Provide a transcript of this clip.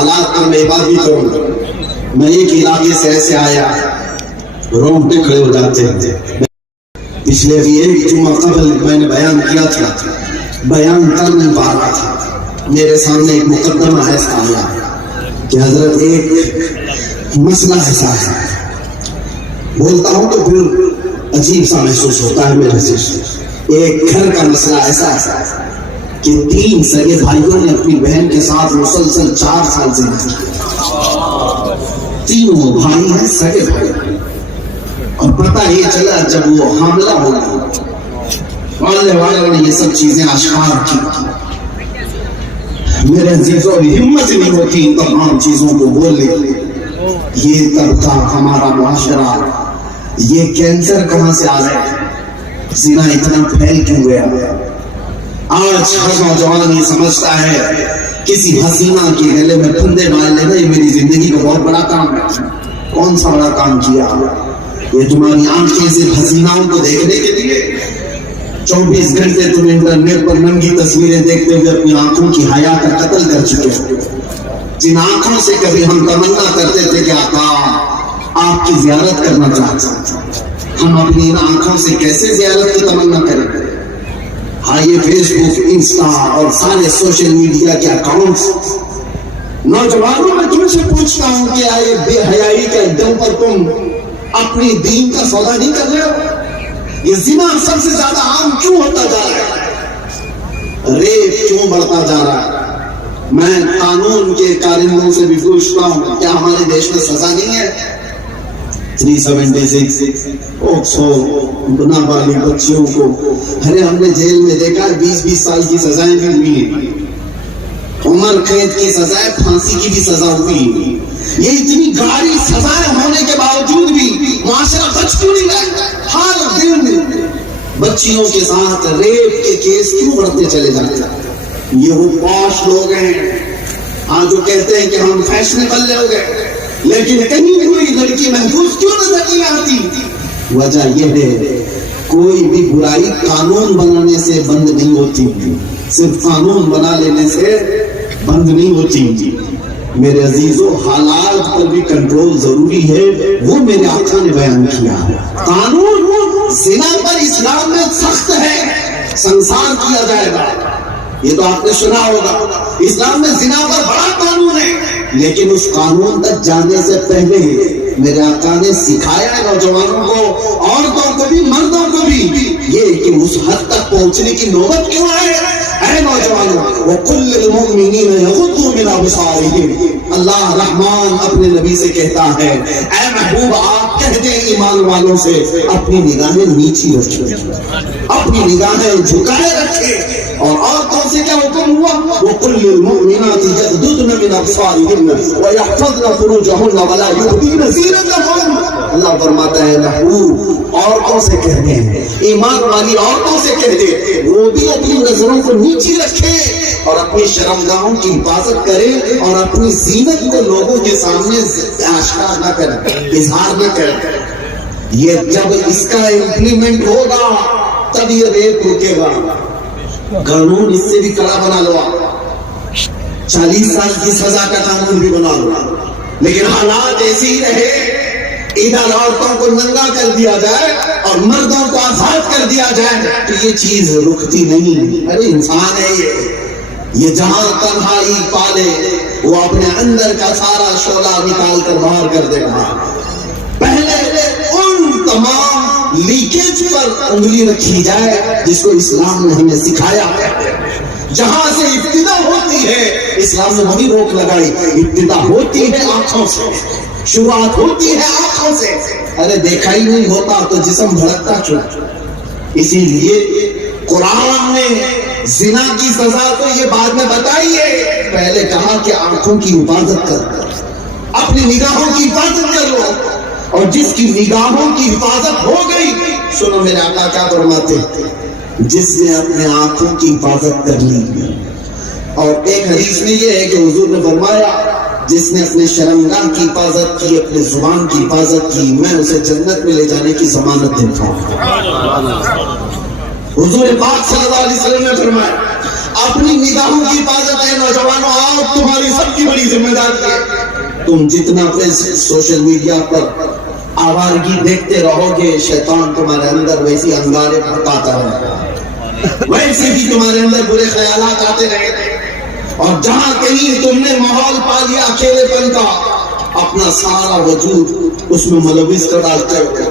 حالات پر میں بات بھی کروں گا. میں ایک علاقے سے ایسے آیا رونگٹے کھڑے ہو جاتے ہیں. پچھلے بھی ایک جمعہ قبل میں نے بیان کیا تھا, بیان کر نہیں پا رہا تھا. میرے سامنے ایک مقدمہ ایسا آیا کہ حضرت ایک مسئلہ ایسا ہے, بولتا ہوں تو پھر عجیب سا محسوس ہوتا ہے میرے سے. ایک گھر کا مسئلہ ایسا ہے کہ 3 سگے بھائیوں نے اپنی بہن کے ساتھ مسلسل 4 سال زندگی کی. تینوں بھائی ہیں, سگے بھائی, اور پتہ یہ چلا جب وہ حاملہ ہو گئی, والے والوں نے یہ سب چیزیں اشکار کی. میرے عزیزوں ہمت نہیں ہوتی ان تمام چیزوں کو بولنے. یہ طبقہ, ہمارا معاشرہ, یہ کینسر کہاں سے آ گیا؟ زنا اتنا پھیل کیوں گیا؟ آج ہر نوجوان یہ سمجھتا ہے کسی حسینہ کے گلے میں پھندے مار لینا یہ میری زندگی کا بہت بڑا کام ہے. کون سا بڑا کام کیا؟ یہ تمہاری آنکھیں صرف حسیناؤں کو دیکھنے کے لیے 24 گھنٹے تم انٹرنیٹ پر ننگی تصویریں دیکھتے ہوئے اپنی آنکھوں کی حیا کا قتل کر چکے ہو. جن آنکھوں سے کبھی ہم تمنا کرتے تھے کہ آقا آپ کی زیارت کرنا چاہتے ہیں, ہم اپنی ان آنکھوں سے کیسے زیارت کی تمنا کریں؟ ہاں, یہ فیس بک, انسٹا اور سارے سوشل میڈیا کے اکاؤنٹس. نوجوانوں میں تم سے پوچھتا ہوں کہ آئے بے حیائی کے دم پر تم اپنی دین کا سودا نہیں کر رہے ہو؟ یہ زنا سب سے زیادہ عام کیوں ہوتا جا رہا ہے؟ ریپ کیوں بڑھتا جا رہا ہے؟ میں قانون کے کارندوں سے بھی پوچھتا ہوں, کیا ہمارے دیش میں سزا نہیں ہے؟ 376 اوکسو نابالغ بچیوں کو, ارے ہم نے جیل میں دیکھا 20-20 سال کی سزائیں بھی ہوئی ہیں, عمر قید کی سزائیں, پھانسی کی بھی سزا ہوئی. یہ اتنی گہری سزائیں ہونے کے باوجود بھی معاشرہ بچ کیوں نہیں رہا؟ ہر دن بچیوں کے ساتھ ریپ کے کیس کیوں بڑھتے چلے جاتے ہیں؟ یہ وہ پاش لوگ ہیں ہاں جو کہتے ہیں کہ ہم فیشنیبل ہو گئے, لیکن کہیں کوئی لڑکی محفوظ کیوں نظر نہیں آتی؟ وجہ یہ ہے کوئی بھی برائی قانون بنانے سے بند نہیں ہوتی, صرف قانون بنا لینے سے بند نہیں ہوتی. میرے عزیزوں, حالات پر بھی کنٹرول ضروری ہے, وہ میرے آقا نے بیان کیا. قانون زنا پر اسلام میں سخت ہے, سنسار کیا جائے گا. یہ تو آپ نے سنا ہوگا, اسلام میں زنا پر بڑا قانون ہے, لیکن اس قانون تک جانے سے پہلے میرے آقا نے سکھایا ہے نوجوانوں کو, عورتوں کو بھی, مردوں کو بھی, یہ کہ اس حد تک پہنچنے کی نوبت کیوں آئے؟ اے نوجوانوں, وَقُلْ لِلْمُؤْمِنِينَ يَغُضُّوا مِنْ أَبْصَارِهِمْ, اللہ رحمان اپنے نبی سے کہتا ہے, اے محبوب آپ کہہ دیں ایمان والوں سے اپنی نگاہیں نیچی رکھیں, اپنی نگاہیں جھکائے رکھیں. اور عورتوں سے کیا حکم ہوا؟ وَقُلْ لِلْمُؤْمِنَاتِ يَغْضُضْنَ مِنْ أَبْصَارِهِنَّ وَيَحْفَظْنَ فُرُوجَهُنَّ وَلَا يُبْدِينَ زِينَتَهُنَّ. اللہ فرماتا ہے محبوب عورتوں سے کہہ دیں, ایمان والی عورتوں سے کہہ دیں, وہ بھی اپنی نظروں کو نیچی رکھے اور اپنی شرمگاہوں کی حفاظت کرے اور اپنی زینت کو لوگوں کے سامنے آشکار نہ کرے, اظہار نہ کرے. یہ جب اس کا امپلیمنٹ ہوگا تب یہ ریپ رکے گا. قانون اس سے بھی کڑا بنا لو, 40 سال کی سزا کا قانون بھی بنا لو, لیکن حالات ایسے ہی رہے, ادھر عورتوں کو ننگا کر دیا جائے اور مردوں کو آزاد کر دیا جائے تو یہ چیز رکتی نہیں. ارے انسان ہے یہ جہاں تنہائی پالے وہ اپنے اندر کا سارا شعلہ نکال کر باہر کر دے گا. پہلے ان تمام لیکیج پر انگلی رکھی جائے جس کو اسلام نے ہمیں سکھایا. جہاں سے ابتدا ہوتی ہے اسلام نے وہی روک لگائی, ابتدا ہوتی ہے آنکھوں سے, شروعات ہوتی ہے آنکھوں سے. ارے دیکھا ہی نہیں ہوتا تو جسم بھڑکتا کیوں؟ اسی لیے قرآن نے زنا کی سزا تو یہ بعد میں بتائی ہے, پہلے کہا کہ آنکھوں کی حفاظت کر, اپنی نگاہوں کی حفاظت کر لو. اور جس کی نگاہوں کی حفاظت ہو گئی, سنو میرے آقا کیا فرماتے, جس نے اپنے آنکھوں کی حفاظت کر لی. اور ایک حدیث میں یہ ہے کہ حضور نے فرمایا جس نے اپنے شرمگاہ کی حفاظت کی, اپنے زبان کی حفاظت کی, میں اسے جنت میں لے جانے کی ضمانت دیتا ہوں. حضور پاک صلی اللہ علیہ وسلم نے فرمایا اپنی نگاہوں کی حفاظت ہے نوجوانوں، آپ تمہاری سب کی بڑی ذمہ داری ہے. تم جتنا سوشل میڈیا پر آوارگی دیکھتے رہو گے، شیطان تمہارے اندر ویسی انگارے بھڑکاتا ہے، ویسے بھی تمہارے اندر برے خیالات آتے رہے. اور جہاں کہیں تم نے ماحول پا لیا اکیلے پن کا، اپنا سارا وجود اس میں ملوث کر ڈالتے ہو.